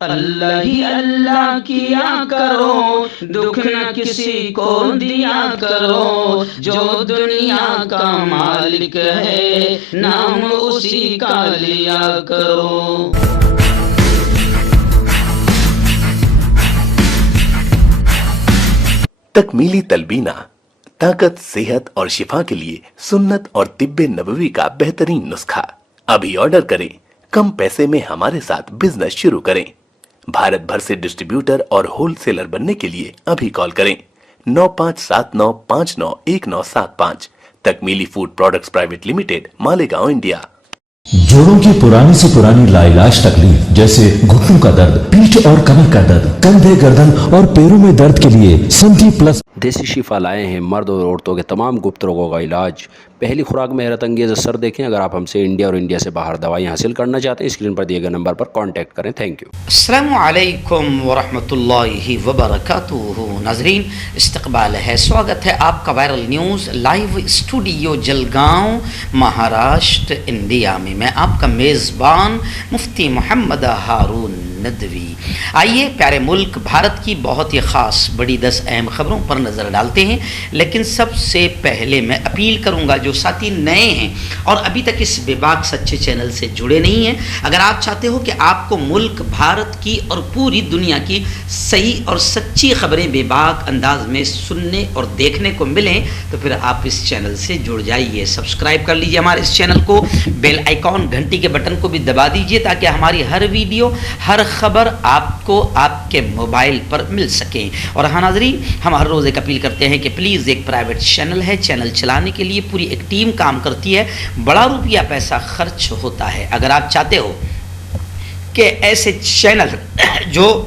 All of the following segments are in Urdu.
اللہ ہی اللہ کیا کرو، دکھ نہ کسی کو دیا کرو، جو دنیا کا مالک ہے نام اسی کا لیا کرو۔ تکمیلی تلبینہ طاقت، صحت اور شفا کے لیے سنت اور طب نبوی کا بہترین نسخہ۔ ابھی آرڈر کریں، کم پیسے میں ہمارے ساتھ بزنس شروع کریں۔ بھارت بھر سے ڈسٹریبیوٹر اور ہول سیلر بننے کے لیے ابھی کال کریں 9579591975۔ Takmeeli food products private limited, Malegaon, India. جوڑوں کی پرانی سے پرانی لاعلاج تکلیف جیسے گھٹنوں کا درد، پیٹھ اور کمر کا درد، کندھے، گردن اور پیروں میں درد کے لیے سنٹی پلس دیسی شفا لائے ہیں مرد اور عورتوں کے تمام گپت روگوں کا علاج۔ پہلی خوراک میں حیرت انگیز اثر دیکھیں۔ اگر آپ ہم سے انڈیا اور انڈیا سے باہر دوائیں حاصل کرنا چاہتے ہیں، اسکرین پر دیے گئے نمبر پر کانٹیکٹ کریں۔ Thank you. السلام علیکم ورحمۃ اللہ وبرکاتہ۔ ناظرین، استقبال ہے، سواگت ہے آپ کا viral news live studio Jalgaon, Maharashtra, India میں۔ میں آپ کا میزبان مفتی محمد ہارون ندوی۔ آئیے پیارے ملک بھارت کی بہت ہی خاص بڑی 10 اہم خبروں پر نظر ڈالتے ہیں، لیکن سب سے پہلے میں اپیل کروں گا جو ساتھی نئے ہیں اور ابھی تک اس بے باک سچے چینل سے جڑے نہیں ہیں، اگر آپ چاہتے ہو کہ آپ کو ملک بھارت کی اور پوری دنیا کی صحیح اور سچی خبریں بے باک انداز میں سننے اور دیکھنے کو ملیں، تو پھر آپ اس چینل سے جڑ جائیے، سبسکرائب کر لیجیے ہمارے اس چینل کو، بیل آئیکن گھنٹی کے بٹن کو بھی دبا دیجیے تاکہ ہماری ہر ویڈیو، ہر خبر آپ کو آپ کے موبائل پر مل سکیں۔ اور ہاں ناظرین، ہم ہر روز ایک اپیل کرتے ہیں کہ پلیز ایک پرائیویٹ چینل ہے، چینل چلانے کے لیے پوری ایک ٹیم کام کرتی ہے، بڑا روپیہ پیسہ خرچ ہوتا ہے۔ اگر آپ چاہتے ہو کہ ایسے چینل جو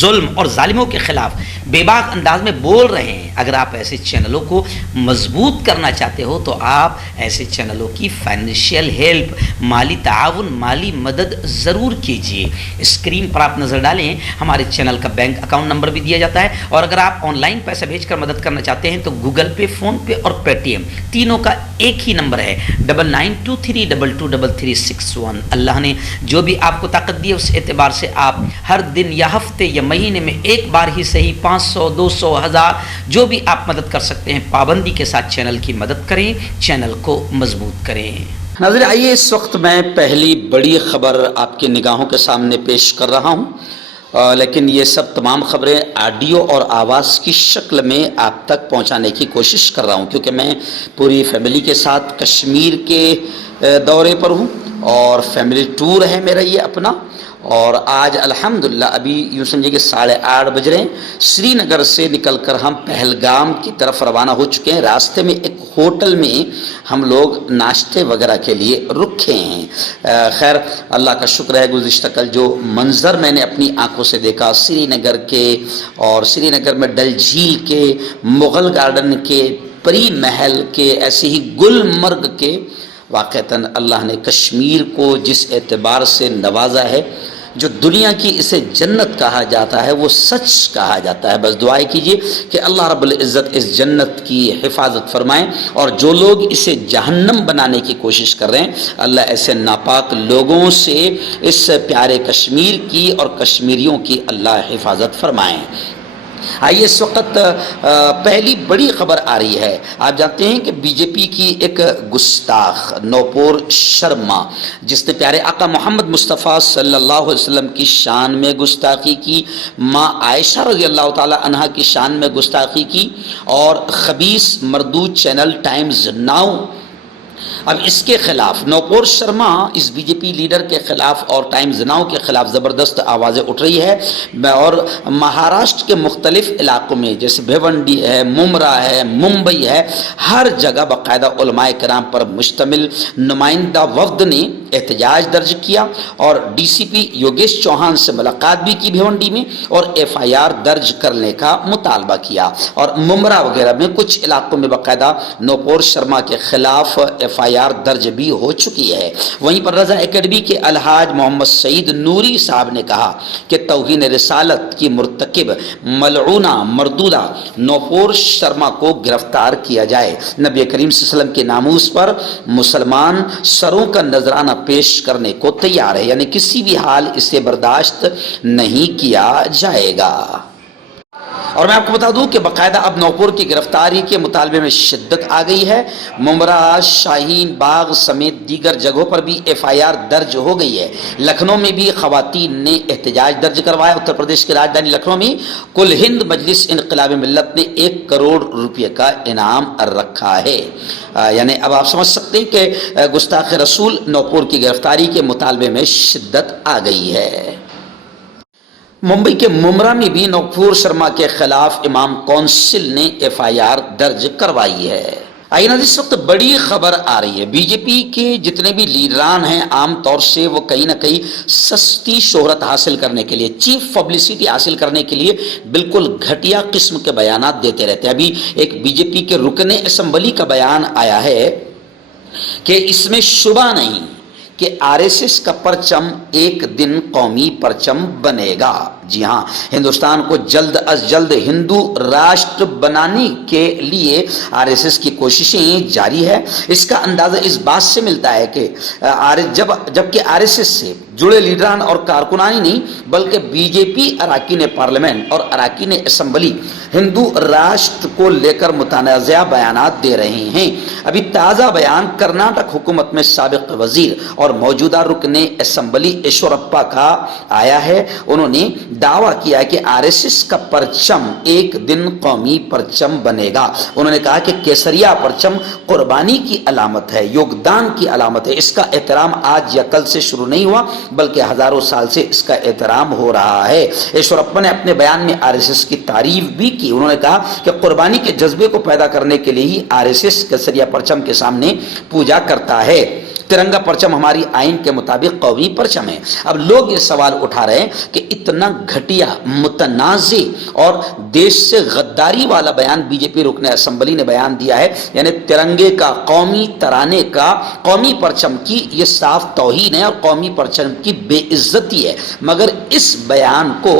ظلم اور ظالموں کے خلاف بے باک انداز میں بول رہے ہیں، اگر آپ ایسے چینلوں کو مضبوط کرنا چاہتے ہو تو آپ ایسے چینلوں کی فائنینشیل ہیلپ، مالی تعاون، مالی مدد ضرور کیجیے۔ اسکرین پر آپ نظر ڈالیں، ہمارے چینل کا بینک اکاؤنٹ نمبر بھی دیا جاتا ہے، اور اگر آپ آن لائن پیسہ بھیج کر مدد کرنا چاہتے ہیں تو گوگل پے، فون پے اور پے ٹی ایم تینوں کا ایک ہی نمبر ہے 9923223361۔ اللہ نے جو بھی آپ کو طاقت دی ہے اس اعتبار سے آپ ہر دن یا ہفتے یا مہینے میں ایک بار ہی صحیح 500، 200، 1000 جو بھی آپ مدد کر سکتے ہیں، پابندی کے ساتھ چینل کی مدد کریں، چینل کو مضبوط کریں۔ ناظرین، آئیے اس وقت میں پہلی بڑی خبر آپ کی نگاہوں کے سامنے پیش کر رہا ہوں، لیکن یہ سب تمام خبریں آڈیو اور آواز کی شکل میں آپ تک پہنچانے کی کوشش کر رہا ہوں، کیونکہ میں پوری فیملی کے ساتھ کشمیر کے دورے پر ہوں اور فیملی ٹور ہے میرا یہ اپنا۔ اور آج الحمدللہ ابھی یوں سمجھے کہ 8:30 بج رہے ہیں، سری نگر سے نکل کر ہم پہلگام کی طرف روانہ ہو چکے ہیں۔ راستے میں ایک ہوٹل میں ہم لوگ ناشتے وغیرہ کے لیے رکے ہیں۔ خیر اللہ کا شکر ہے، گزشتہ کل جو منظر میں نے اپنی آنکھوں سے دیکھا سری نگر کے، اور سری نگر میں ڈل جھیل کے، مغل گارڈن کے، پری محل کے، ایسے ہی گلمرگ کے، واقعتاً اللہ نے کشمیر کو جس اعتبار سے نوازا ہے، جو دنیا کی اسے جنت کہا جاتا ہے وہ سچ کہا جاتا ہے۔ بس دعائیں کیجئے کہ اللہ رب العزت اس جنت کی حفاظت فرمائیں، اور جو لوگ اسے جہنم بنانے کی کوشش کر رہے ہیں، اللہ ایسے ناپاک لوگوں سے اس پیارے کشمیر کی اور کشمیریوں کی اللہ حفاظت فرمائیں۔ آئیے اس وقت پہلی بڑی خبر آ رہی ہے۔ آپ جانتے ہیں کہ بی جے پی کی ایک گستاخ نوپور شرما، جس نے پیارے آقا محمد مصطفیٰ صلی اللہ علیہ وسلم کی شان میں گستاخی کی، ماں عائشہ رضی اللہ تعالی عنہا کی شان میں گستاخی کی، اور خبیث مردود چینل ٹائمز ناؤ، اب اس کے خلاف نوپور شرما اس بی جے پی لیڈر کے خلاف اور ٹائمز ناؤ کے خلاف زبردست آوازیں اٹھ رہی ہے، اور مہاراشٹر کے مختلف علاقوں میں جیسے بھیونڈی ہے، ممرا ہے، ممبئی ہے، ہر جگہ باقاعدہ علماء کرام پر مشتمل نمائندہ وفد نے احتجاج درج کیا، اور ڈی سی پی یوگیش چوہان سے ملاقات بھی کی بھیونڈی میں، اور ایف آئی آر درج کرنے کا مطالبہ کیا، اور ممرا وغیرہ میں کچھ علاقوں میں باقاعدہ نوپور شرما کے خلاف ایف آئی FIR درج بھی ہو چکی ہے۔ وہیں پر رضا اکیڈمی کے الحاج محمد سعید نوری صاحب نے کہا کہ توہین رسالت کی مرتکب ملعونہ مردودہ نوپور شرما کو گرفتار کیا جائے۔ نبی کریم صلی اللہ علیہ وسلم کے ناموس پر مسلمان سروں کا نذرانہ پیش کرنے کو تیار ہے، یعنی کسی بھی حال اسے برداشت نہیں کیا جائے گا۔ اور میں آپ کو بتا دوں کہ باقاعدہ اب نوپور کی گرفتاری کے مطالبے میں شدت آ گئی ہے۔ ممبرا، شاہین باغ سمیت دیگر جگہوں پر بھی FIR درج ہو گئی ہے۔ لکھنؤ میں بھی خواتین نے احتجاج درج کروایا۔ اتر پردیش کی راجدھانی لکھنؤ میں کل ہند مجلس انقلاب ملت نے 1 کروڑ روپے کا انعام رکھا ہے۔ یعنی اب آپ سمجھ سکتے ہیں کہ گستاخ رسول نوپور کی گرفتاری کے مطالبے میں شدت آ گئی ہے۔ ممبئی کے ممبرا میں بھی نوپور شرما کے خلاف امام کونسل نے FIR درج کروائی ہے۔ آئیے نا، اس وقت بڑی خبر آ رہی ہے۔ BJP کے جتنے بھی لیڈران ہیں عام طور سے وہ کہیں نہ کہیں سستی شہرت حاصل کرنے کے لیے، چیف پبلسٹی حاصل کرنے کے لیے بالکل گھٹیا قسم کے بیانات دیتے رہتے ہیں۔ ابھی ایک BJP کے رکن اسمبلی کا بیان آیا ہے کہ اس میں شبہ نہیں کہ RSS کا پرچم ایک دن قومی پرچم بنے گا۔ جی ہاں، ہندوستان کو جلد از جلد ہندو راشٹر بنانے کے لیے RSS کی کوششیں جاری ہے۔ اس کا اندازہ اس بات سے ملتا ہے کہ جبکہ RSS سے جڑے لیڈران اور کارکنان ہی نہیں بلکہ BJP اراکین پارلیمنٹ اور اراکین اسمبلی ہندو راشٹر کو لے کر متنازع بیانات دے رہے ہیں۔ ابھی تازہ بیان کرناٹک حکومت میں سابق وزیر اور موجودہ رکن اسمبلی ایشورپا کا آیا ہے۔ انہوں نے دعویٰ کیا ہے کہ RSS کا پرچم ایک دن قومی پرچم بنے گا۔ انہوں نے کہا کہ کیسریا پرچم قربانی کی علامت ہے، یوگدان کی علامت ہے۔ اس کا احترام آج یا کل سے شروع نہیں ہوا بلکہ ہزاروں سال سے اس کا احترام ہو رہا ہے۔ ایشورپا نے اپنے بیان میں RSS کی تعریف بھی کی۔ انہوں نے کہا کہ قربانی کے جذبے کو پیدا کرنے کے لیے ہی RSS کیسریا پرچم کے سامنے پوجا کرتا ہے۔ ترنگا پرچم ہماری آئین کے مطابق قومی پرچم ہے۔ اب لوگ یہ سوال اٹھا رہے ہیں کہ اتنا گھٹیا، متنازع اور دیش سے غداری والا بیان BJP رکن اسمبلی نے بیان دیا ہے، یعنی ترنگے کا، قومی ترانے کا، قومی پرچم کی یہ صاف توہین ہے اور قومی پرچم کی بے عزتی ہے۔ مگر اس بیان کو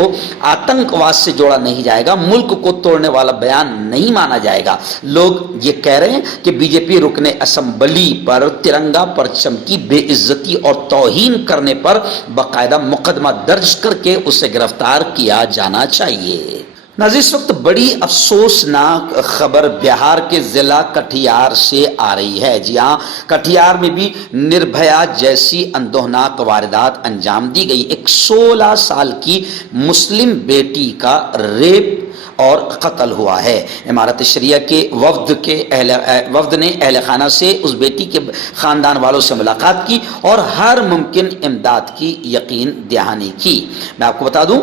آتنکواد سے جوڑا نہیں جائے گا، ملک کو توڑنے والا بیان نہیں مانا جائے گا۔ لوگ یہ کہہ رہے ہیں کہ BJP رکن اسمبلی پر ترنگا پرچم کی بے عزتی اور توہین کرنے پر باقاعدہ مقدمہ درج کر کے اسے گرفتار کیا جانا چاہیے۔ ناظرین، اس وقت بڑی افسوسناک خبر بہار کے ضلع کٹیہار سے آ رہی ہے۔ جی ہاں، کٹیہار میں بھی نربھیا جیسی اندوہناک واردات انجام دی گئی۔ ایک 16 سال کی مسلم بیٹی کا ریپ اور قتل ہوا ہے۔ امارت شریعہ کے وفد نے اہل خانہ سے اس بیٹی کے خاندان والوں سے ملاقات کی اور ہر ممکن امداد کی یقین دہانی کی۔ میں آپ کو بتا دوں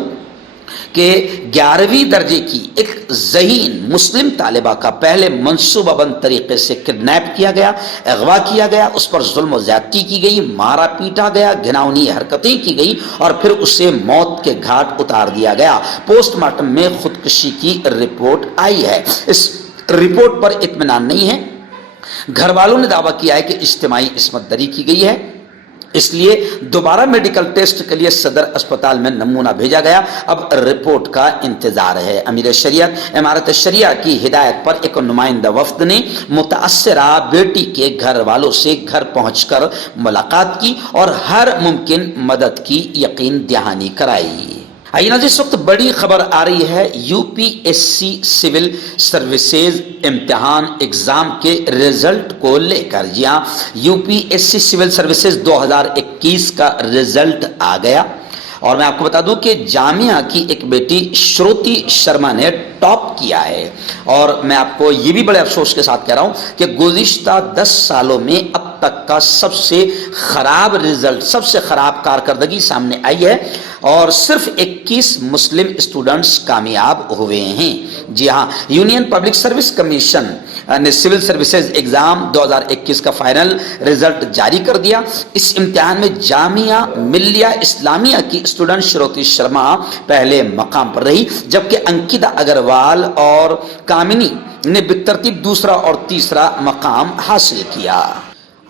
کہ 11ویں درجے کی ایک ذہین مسلم طالبہ کا پہلے منصوبہ بند طریقے سے کڈنیپ کیا گیا، اغوا کیا گیا، اس پر ظلم و زیادتی کی گئی، مارا پیٹا گیا، گھناؤنی حرکتیں کی گئی اور پھر اسے موت کے گھاٹ اتار دیا گیا۔ پوسٹ مارٹم میں خودکشی کی رپورٹ آئی ہے۔ اس رپورٹ پر اطمینان نہیں ہے۔ گھر والوں نے دعویٰ کیا ہے کہ اجتماعی عصمت دری کی گئی ہے، اس لیے دوبارہ میڈیکل ٹیسٹ کے لیے صدر اسپتال میں نمونہ بھیجا گیا۔ اب رپورٹ کا انتظار ہے۔ امیر شریعت امارت شریعہ کی ہدایت پر ایک نمائندہ وفد نے متاثرہ بیٹی کے گھر والوں سے گھر پہنچ کر ملاقات کی اور ہر ممکن مدد کی یقین دہانی کرائی۔ آئیے نا، اس وقت بڑی خبر آ رہی ہے UPSC سول سروسز امتحان ایگزام کے رزلٹ کو لے کر۔ جی ہاں، UPSC سول سروسز 2021 کا رزلٹ آ گیا اور میں آپ کو بتا دوں کہ جامعہ کی ایک بیٹی شروتی شرما نے ٹاپ کیا ہے۔ اور میں آپ کو یہ بھی بڑے افسوس کے ساتھ کہہ رہا ہوں کہ گزشتہ 10 سالوں میں اب تک کا سب سے خراب رزلٹ، سب سے خراب کارکردگی سامنے آئی ہے اور صرف 21 مسلم اسٹوڈنٹس کامیاب ہوئے ہیں۔ جی ہاں، یونین پبلک سروس کمیشن نے سول سروسز ایگزام 2021 کا فائنل رزلٹ جاری کر دیا۔ اس امتحان میں جامعہ ملیہ اسلامیہ کی اسٹوڈنٹ شروتی شرما پہلے مقام پر رہی، جبکہ انکتا اگروال اور کامنی نے بالترتیب دوسرا اور تیسرا مقام حاصل کیا۔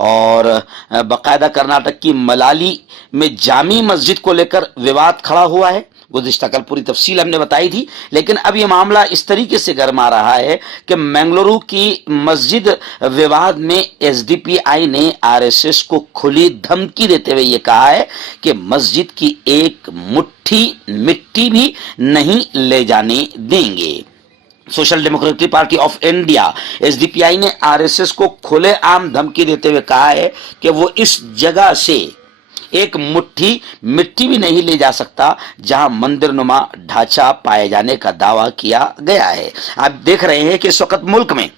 اور باقاعدہ کرناٹک کی ملالی میں جامع مسجد کو لے کر وواد کھڑا ہوا ہے. گزشتہ کل پوری تفصیل ہم نے بتائی تھی، لیکن اب یہ معاملہ اس طریقے سے گرما رہا ہے کہ منگلورو کی مسجد وواد میں ایس ڈی پی آئی نے آر ایس ایس کو کھلی دھمکی دیتے ہوئے یہ کہا ہے کہ مسجد کی ایک مٹھی مٹی بھی نہیں لے جانے دیں گے. Social democratic party of India S D P I نے آر ایس ایس کو کھلے عام دھمکی دیتے ہوئے کہا ہے کہ وہ اس جگہ سے ایک مٹھی مٹی بھی نہیں لے جا سکتا جہاں مندر نما ڈھانچہ پائے جانے کا دعویٰ کیا گیا ہے. آپ دیکھ رہے ہیں کہ اس وقت ملک میں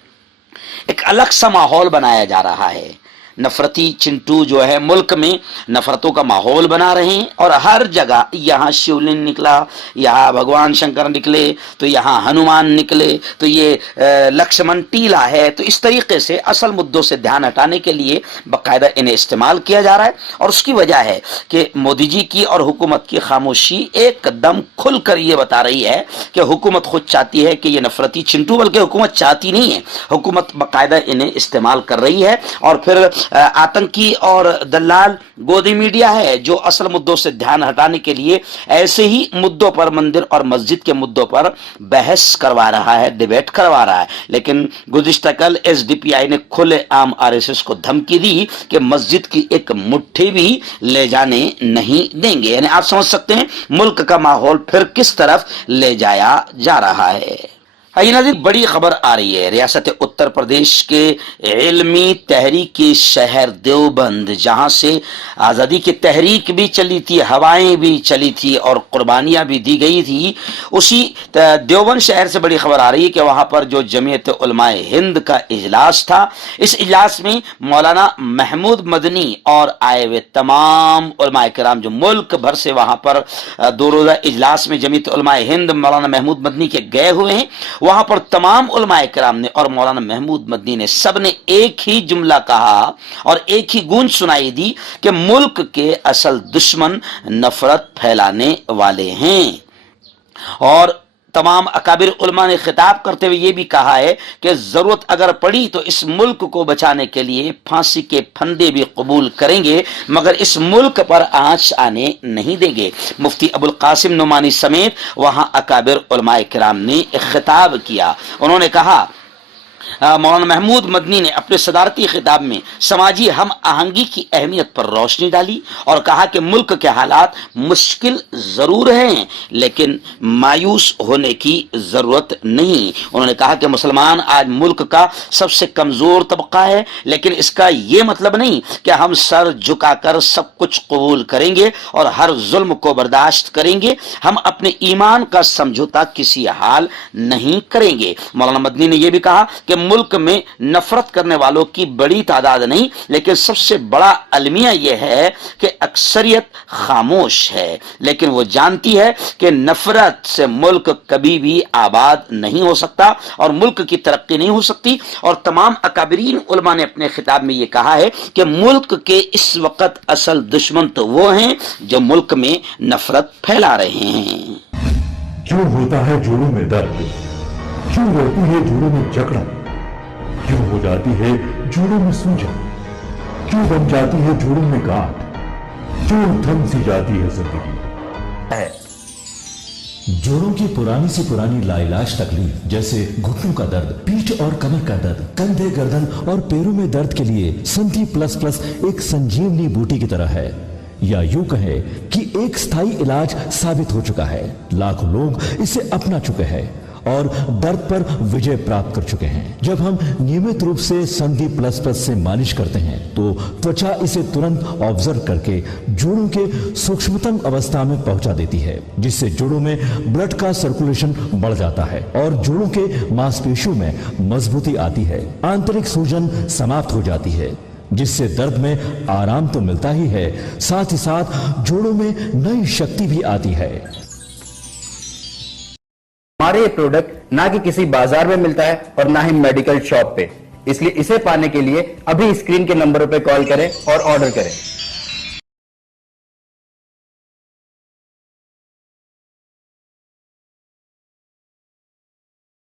ایک الگ سا ماحول بنایا جا رہا ہے. نفرتی چنٹو جو ہے ملک میں نفرتوں کا ماحول بنا رہے ہیں، اور ہر جگہ یہاں شیولنگ نکلا، یہاں بھگوان شنکر نکلے، تو یہاں ہنومان نکلے، تو یہ لکشمن ٹیلا ہے. تو اس طریقے سے اصل مدوں سے دھیان ہٹانے کے لیے باقاعدہ انہیں استعمال کیا جا رہا ہے. اور اس کی وجہ ہے کہ مودی جی کی اور حکومت کی خاموشی ایک دم کھل کر یہ بتا رہی ہے کہ حکومت خود چاہتی ہے کہ یہ نفرتی چنٹو، بلکہ حکومت چاہتی نہیں ہے، حکومت باقاعدہ انہیں استعمال کر رہی ہے. اور پھر آتنکی اور دلال گودی میڈیا ہے جو اصل مدوں سے دھیان ہٹانے کے لیے ایسے ہی مدوں پر، مندر اور مسجد کے مدوں پر بحث کروا رہا ہے، ڈیبیٹ کروا رہا ہے. لیکن گزشتہ کل ایس ڈی پی آئی نے کھلے عام آر ایس ایس کو دھمکی دی کہ مسجد کی ایک مٹھی بھی لے جانے نہیں دیں گے. یعنی آپ سمجھ سکتے ہیں ملک کا ماحول پھر کس طرف لے جایا جا رہا ہے. ناظرین، بڑی خبر آ رہی ہے ریاست اتر پردیش کے علمی تحریک کے شہر دیوبند، جہاں سے آزادی کی تحریک بھی چلی تھی، ہوائیں بھی چلی تھی اور قربانیاں بھی دی گئی تھی. اسی دیوبند شہر سے بڑی خبر آ رہی ہے کہ وہاں پر جو جمعیت علماء ہند کا اجلاس تھا، اس اجلاس میں مولانا محمود مدنی اور آئے ہوئے تمام علماء کرام جو ملک بھر سے وہاں پر دو روزہ اجلاس میں جمعیت علماء ہند مولانا محمود مدنی کے گئے ہوئے ہیں، وہاں پر تمام علماء کرام نے اور مولانا محمود مدنی نے سب نے ایک ہی جملہ کہا اور ایک ہی گونج سنائی دی کہ ملک کے اصل دشمن نفرت پھیلانے والے ہیں. اور تمام اکابر علماء نے خطاب کرتے ہوئے یہ بھی کہا ہے کہ ضرورت اگر پڑی تو اس ملک کو بچانے کے لیے پھانسی کے پھندے بھی قبول کریں گے، مگر اس ملک پر آنچ آنے نہیں دیں گے. مفتی ابوالقاسم نعمانی سمیت وہاں اکابر علماء کرام نے خطاب کیا. انہوں نے کہا، مولانا محمود مدنی نے اپنے صدارتی خطاب میں سماجی ہم آہنگی کی اہمیت پر روشنی ڈالی اور کہا کہ ملک کے حالات مشکل ضرور ہیں لیکن مایوس ہونے کی ضرورت نہیں. انہوں نے کہا کہ مسلمان آج ملک کا سب سے کمزور طبقہ ہے، لیکن اس کا یہ مطلب نہیں کہ ہم سر جھکا کر سب کچھ قبول کریں گے اور ہر ظلم کو برداشت کریں گے. ہم اپنے ایمان کا سمجھوتا کسی حال نہیں کریں گے. مولانا مدنی نے یہ بھی کہا کہ ملک میں نفرت کرنے والوں کی بڑی تعداد نہیں، لیکن سب سے بڑا المیہ یہ ہے کہ اکثریت خاموش ہے، لیکن وہ جانتی ہے کہ نفرت سے ملک کبھی بھی آباد نہیں ہو سکتا اور ملک کی ترقی نہیں ہو سکتی. اور تمام اکابرین علماء نے اپنے خطاب میں یہ کہا ہے کہ ملک کے اس وقت اصل دشمن تو وہ ہیں جو ملک میں نفرت پھیلا رہے ہیں. کیوں ہوتا ہے جوڑوں میں درد، کیوں رہتی ہے جوڑوں میں جکڑن، کیوں ہو جاتی ہے جوڑوں میں سوجن، کیوں بن جاتی ہے جوڑوں میں گاٹھ، کیوں تھم سی جاتی ہے زندگی. جوڑوں کی پرانی سے پرانی لاعلاج تکلیف جیسے گھٹنوں کا درد، پیٹھ اور کمر کا درد، کندھے گردن اور پیروں میں درد کے لیے سنتھی پلس پلس ایک سنجیونی بوٹی کی طرح ہے، یا یوں کہے کہ ایک ستھائی علاج ثابت ہو چکا ہے. لاکھوں لوگ اسے اپنا چکے ہیں اور درد پر وجے پراپت کر چکے ہیں. جب ہم نیمت روپ سے سندھی پلس پلس سے مالش کرتے ہیں تو توچا اسے ترنت آبزرو کر کے جوڑوں کے سوکشمتم اوستھا میں پہنچا دیتی ہے، جس سے جوڑوں میں بلڈ کا سرکولیشن بڑھ جاتا ہے اور جوڑوں کے ماس پیشیوں میں مضبوطی آتی ہے. آنترک سوجن سماپت ہو جاتی ہے، جس سے درد میں آرام تو ملتا ہی ہے، ساتھ ہی ساتھ جوڑوں میں نئی شکتی بھی آتی ہے. ہمارے یہ پروڈکٹ نہ کہ کسی بازار میں ملتا ہے اور نہ ہی میڈیکل شاپ پہ، اس لیے اسے پانے کے لیے ابھی اسکرین کے نمبروں پہ کال کریں اور آرڈر کریں.